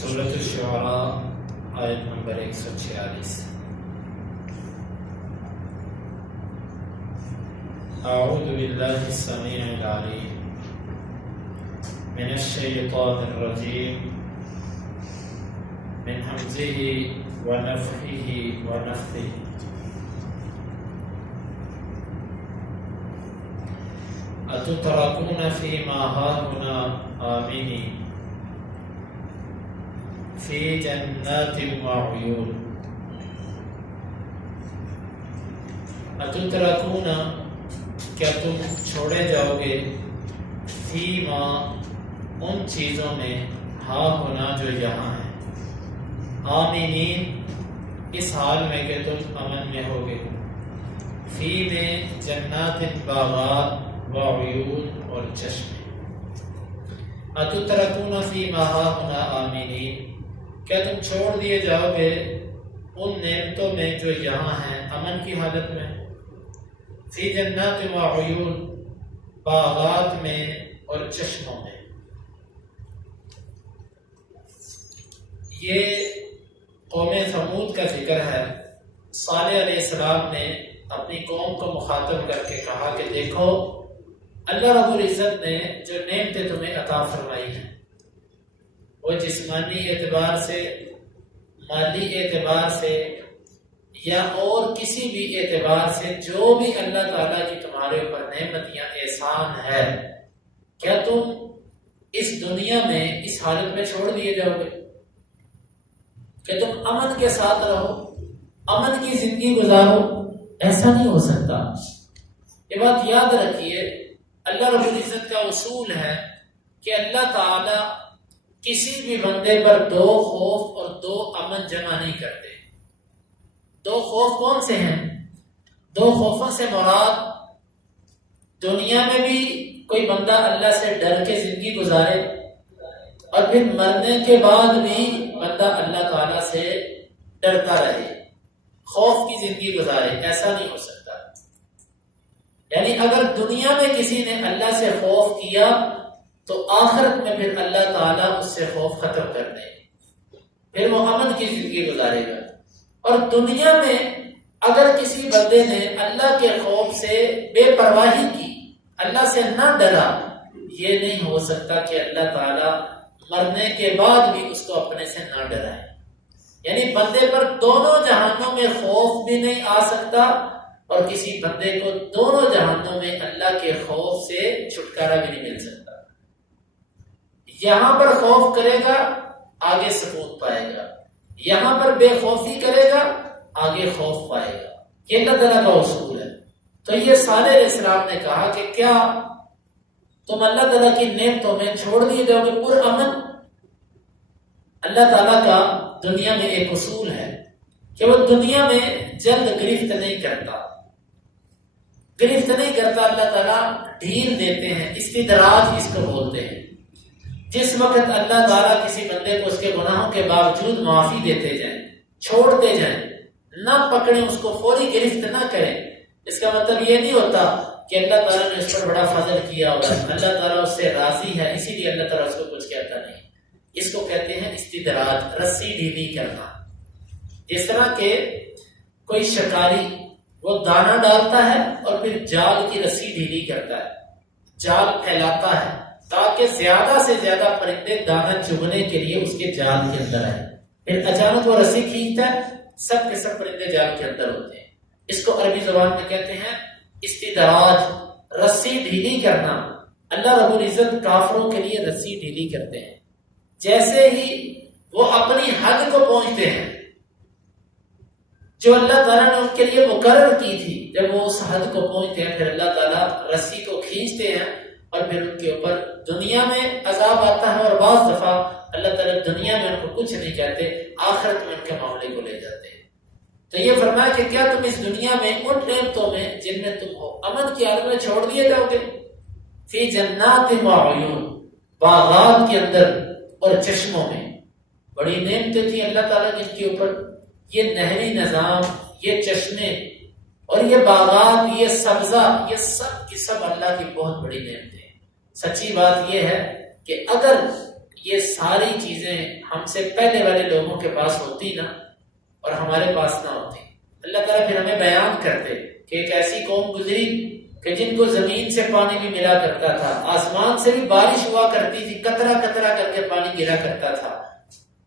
سورۃ الشعراء آیت نمبر 146۔ اعوذ باللہ السمیع العلیم من الشیطان الرجیم من حمزہ ونفخہ ونفثہ۔ اتترکون فیما ہاہنا آمنین فی جنات وعیون۔ اتترکون کیا تم چھوڑے جاؤ گے، فیما ان چیزوں میں، ہا ہونا جو یہاں ہے، آمنین اس حال میں کہ تم امن میں ہوگے، فی میں جنات باغات وعیون اور چشمے۔ اتترکون فیما ہاہنا آمنین کیا تم چھوڑ دیے جاؤ گے ان نعمتوں میں جو یہاں ہیں امن کی حالت میں، فی جنات وعیون باغات میں اور چشموں میں۔ یہ قوم ثمود کا ذکر ہے۔ صالح علیہ السلام نے اپنی قوم کو مخاطب کر کے کہا کہ دیکھو اللہ رب العزت نے جو نعمتیں تمہیں عطا فرمائی ہیں، وہ جسمانی اعتبار سے، مالی اعتبار سے یا اور کسی بھی اعتبار سے جو بھی اللہ تعالیٰ کی تمہارے اوپر نعمت یا احسان ہے، کیا تم اس دنیا میں اس حالت میں چھوڑ دیے جاؤ گے کہ تم امن کے ساتھ رہو، امن کی زندگی گزارو؟ ایسا نہیں ہو سکتا۔ یہ بات یاد رکھیے، اللہ رب العزت کا اصول ہے کہ اللہ تعالیٰ کسی بھی بندے پر دو خوف اور دو امن جمع نہیں کرتے۔ دو خوف کون سے ہیں؟ دو خوفوں سے مراد دنیا میں بھی کوئی بندہ اللہ سے ڈر کے زندگی گزارے اور پھر مرنے کے بعد بھی بندہ اللہ تعالیٰ سے ڈرتا رہے، خوف کی زندگی گزارے، ایسا نہیں ہو سکتا۔ یعنی اگر دنیا میں کسی نے اللہ سے خوف کیا تو آخرت میں پھر اللہ تعالیٰ اس سے خوف ختم کر دے، پھر وہ امن کی زندگی گزارے گا۔ اور دنیا میں اگر کسی بندے نے اللہ کے خوف سے بے پرواہی کی، اللہ سے نہ ڈرا، یہ نہیں ہو سکتا کہ اللہ تعالیٰ مرنے کے بعد بھی اس کو اپنے سے نہ ڈرائے۔ یعنی بندے پر دونوں جہانوں میں خوف بھی نہیں آ سکتا اور کسی بندے کو دونوں جہانوں میں اللہ کے خوف سے چھٹکارا بھی نہیں مل سکتا۔ یہاں پر خوف کرے گا آگے سکون پائے گا، یہاں پر بے خوفی کرے گا آگے خوف پائے گا۔ یہ اللہ تعالیٰ کا اصول ہے۔ تو یہ صالح علیہ السلام نے کہا کہ کیا تم اللہ تعالیٰ کی نعمتوں میں چھوڑ دیے جاؤ گے پر امن؟ اللہ تعالیٰ کا دنیا میں ایک اصول ہے کہ وہ دنیا میں جلد گرفت نہیں کرتا، گرفت نہیں کرتا۔ اللہ تعالیٰ ڈھیل دیتے ہیں، استدراج اس کو بولتے ہیں۔ جس وقت اللہ تعالیٰ کسی بندے کو اس کے گناہوں کے باوجود معافی دیتے جائیں، چھوڑتے جائیں، نہ پکڑیں، اس کو فوری گرفت نہ کریں، اس کا مطلب یہ نہیں ہوتا کہ اللہ تعالیٰ نے اس پر بڑا فضل کیا ہوگا، اللہ تعالیٰ اس سے راضی ہے اسی لیے اللہ تعالیٰ اس کو کچھ کہتا نہیں۔ اس کو کہتے ہیں استدراج، رسی ڈھیلی کرنا۔ جس طرح کہ کوئی شکاری وہ دانہ ڈالتا ہے اور پھر جال کی رسی ڈھیلی کرتا ہے، جال پھیلاتا ہے تاکہ زیادہ سے زیادہ پرندے دانہ چگنے کے لیے اس کے جال کے اندر آئے، پھر اچانک وہ رسی کھینچتا ہے، سب کے سب پرندے جال کے اندر ہوتے ہیں۔ اس کو عربی زبان میں کہتے ہیں استدراج، رسی ڈھیلی کرنا۔ اللہ رب العزت کافروں کے لیے رسی ڈھیلی کرتے ہیں۔ جیسے ہی وہ اپنی حد کو پہنچتے ہیں جو اللہ تعالیٰ نے ان کے لیے مقرر کی تھی، جب وہ اس حد کو پہنچتے ہیں پھر اللہ تعالیٰ رسی کو کھینچتے ہیں اور پھر ان کے اوپر دنیا میں عذاب آتا ہے، اور بعض دفعہ اللہ تعالیٰ دنیا میں ان کو کچھ نہیں کہتے، آخرت میں ان کے معاملے کو لے جاتے ہیں۔ تو یہ فرمایا کہ کیا تم اس دنیا میں ان نعمتوں میں جن میں تم ہو امن کی حالت میں چھوڑ دیے جاؤ گے، فی جنات وعیون باغات کے اندر اور چشموں میں۔ بڑی نعمتیں تھیں اللہ تعالیٰ کی ان کے اوپر، یہ نہری نظام، یہ چشمے اور یہ باغات، یہ سبزہ، یہ سب کی سب اللہ کی بہت بڑی نعمتیں ہیں۔ سچی بات یہ ہے کہ اگر یہ ساری چیزیں ہم سے پہلے والے لوگوں کے پاس ہوتی نا اور ہمارے پاس نہ ہوتی، اللہ تعالیٰ پھر ہمیں بیان کرتے کہ ایک ایسی قوم گزری کہ جن کو زمین سے پانی بھی ملا کرتا تھا، آسمان سے بھی بارش ہوا کرتی تھی، قطرہ قطرہ کر کے پانی گرا کرتا تھا،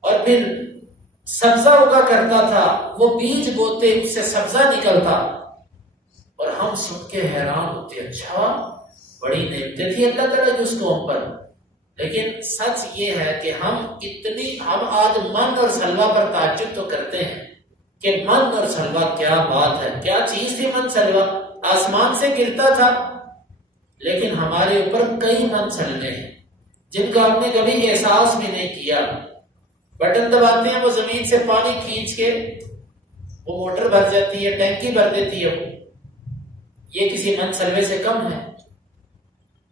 اور پھر سبزہ اگا کرتا تھا، وہ بیج بوتے اس سے سبزہ نکلتا، اور ہم سن کے حیران ہوتے، اچھا بڑی نعمتیں تھی اللہ تعالیٰ کی اس قوم پر۔ لیکن سچ یہ ہے کہ ہم آج من اور سلوہ پر تعجب تو کرتے ہیں کہ من اور سلوہ کیا بات ہے، کیا چیز تھی من سلوہ، آسمان سے گرتا تھا، لیکن ہمارے اوپر کئی من سلوے ہیں جن کا ہم نے کبھی احساس بھی نہیں کیا۔ بٹن دباتے ہیں، وہ زمین سے پانی کھینچ کے وہ موٹر بھر جاتی ہے، ٹینکی بھر دیتی ہے، یہ کسی من سلوے سے کم ہے۔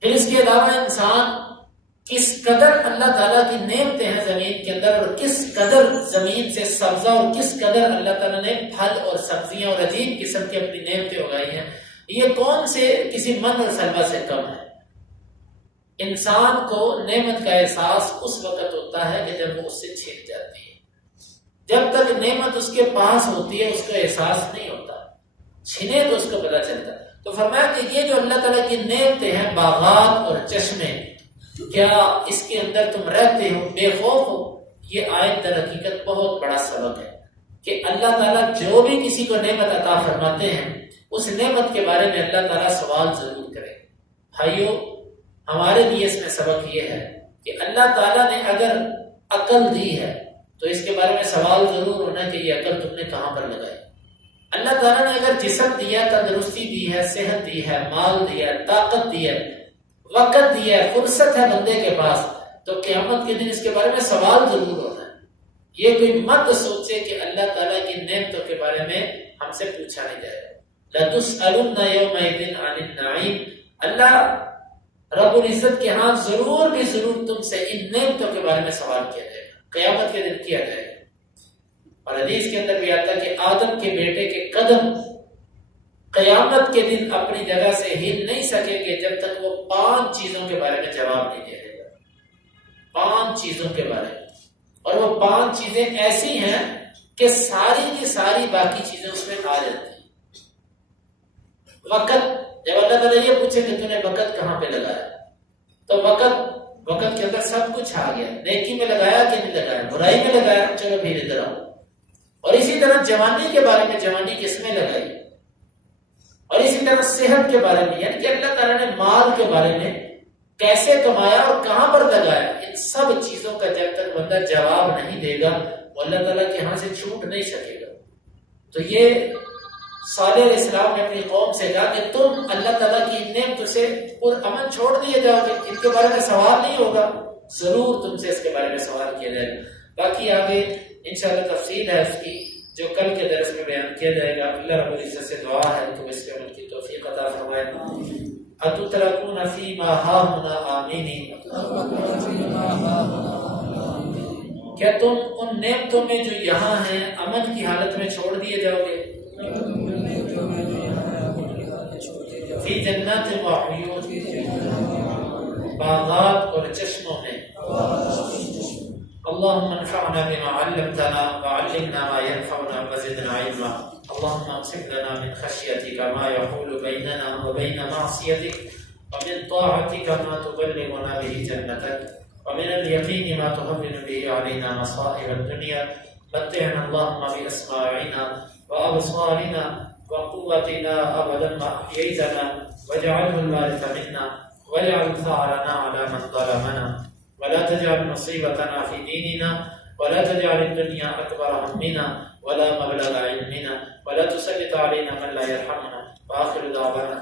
پھر اس کے علاوہ انسان کس قدر اللہ تعالیٰ کی نعمتیں ہیں زمین کے اندر، اور کس قدر زمین سے سبزہ اور کس قدر اللہ تعالیٰ نے پھل اور سبزیاں اور عجیب قسم کی اپنی نعمتیں اگائی ہیں، یہ کون سے کسی من اور سلوہ سے کم ہے۔ انسان کو نعمت کا احساس اس وقت ہوتا ہے کہ جب وہ اس سے چھن جاتی ہے، جب تک نعمت اس کے پاس ہوتی ہے اس کو احساس نہیں ہوتا، چھنے تو اس کو پتہ چلتا ہے۔ تو فرمایا کہ یہ جو اللہ تعالیٰ کی نعمتیں ہیں، باغات اور چشمے، کیا اس کے اندر تم رہتے ہو، بے خوف ہو؟ یہ آیت در حقیقت بہت بڑا سبق ہے کہ اللہ تعالیٰ جو بھی کسی کو نعمت عطا فرماتے ہیں اس نعمت کے بارے میں اللہ تعالیٰ سوال ضرور کرے۔ بھائیو، ہمارے لیے اس میں سبق یہ ہے کہ اللہ تعالیٰ نے اگر عقل دی ہے تو اس کے بارے میں سوال ضرور ہونا کہ یہ عقل تم نے کہاں پر لگائی۔ اللہ تعالیٰ نے اگر جسم دیا، تندرستی دی ہے، صحت دی ہے، مال دیا، طاقت دی ہے، وقت دیا ہے، فرصت ہے بندے کے پاس، تو قیامت کے دن اس کے بارے میں سوال ضرور ہونا ہے۔ یہ کوئی مت سوچے کہ اللہ تعالیٰ کی نعمتوں کے بارے میں ہم سے پوچھا نہیں جائے گا۔ لَتُسْأَلُنَّ يَوْمَئِذٍ عَنِ النَّعِيمِ، اللہ رب العزت کے ہاں ضرور بھی ضرور تم سے ان نعمتوں کے بارے میں سوال کیا جائے گا، قیامت کے دن کیا جائے گا۔ اور حدیث کے اندر بھی آتا ہے کہ آدم کے بیٹے کے قدم قیامت کے دن اپنی جگہ سے ہل نہیں سکیں گے جب تک وہ 5 چیزوں کے بارے میں جواب نہیں دے دے گا۔ 5 چیزوں کے بارے میں، اور وہ 5 چیزیں ایسی ہیں کہ ساری کی ساری باقی چیزیں اس میں آ جاتی ہیں۔ وقت، جب اللہ تعالیٰ یہ پوچھے کہ تو نے وقت کہاں پہ لگایا، تو وقت کے اندر سب کچھ آ گیا، نیکی میں لگایا کہ نہیں لگایا، برائی میں لگایا، چلو پھر ادھر آؤ۔ اور اسی طرح جوانی کے بارے میں، جوانی کس میں لگائی، اور اسی طرح صحت کے بارے میں، یعنی کہ اللہ تعالیٰ نے مال کے بارے میں کیسے کمایا اور کہاں پر لگایا، ان سب چیزوں کا جب تک بندہ جواب نہیں دے گا وہ اللہ تعالیٰ کے ہاں سے چھوٹ نہیں سکے گا۔ تو یہ صالح علیہ السلام نے اپنی قوم سے کہا کہ تم اللہ تعالیٰ کی نعمتوں سے پرامن چھوڑ دیے جاؤ گے، ان کے بارے میں سوال نہیں ہوگا، ضرور تم سے اس کے بارے میں سوال کیا جائے گا۔ باقی آگے انشاءاللہ تفصیل ہے اس کی جو کل کے درس میں بیان کیا جائے گا۔ اللہ رب العزت سے دعا ہے کہ اس کے عمل کی توفیق عطا فرمائے۔ اتترکون فیما ہاہنا آمینین، کیا تم ان نعمتوں میں جو یہاں ہیں امن کی حالت میں چھوڑ دیے جاؤ گے؟ فی جنات و عیون، باغات اور چشموں میں۔ اللهم انفعنا بما علمتنا وعلمنا ما ينفعنا وزدنا علما۔ اللهم اقسم لنا من خشيتك ما يحول بيننا وبين معصيتك، ومن طاعتك ما تبلغنا به جنتك، ومن اليقين ما تهون به علينا مصائب الدنيا، متعنا اللهم بأسماعنا وأبصارنا وقوتنا أبدا ما أحييتنا، واجعله الوارث منا، واجعل ثارنا على من ظلمنا، ولا تجعل مصيبتنا في ديننا، ولا تجعل الدنيا أكبر همنا ولا مبلغ علمنا، ولا تسلط علينا من لا يرحمنا، وآخر دعوانا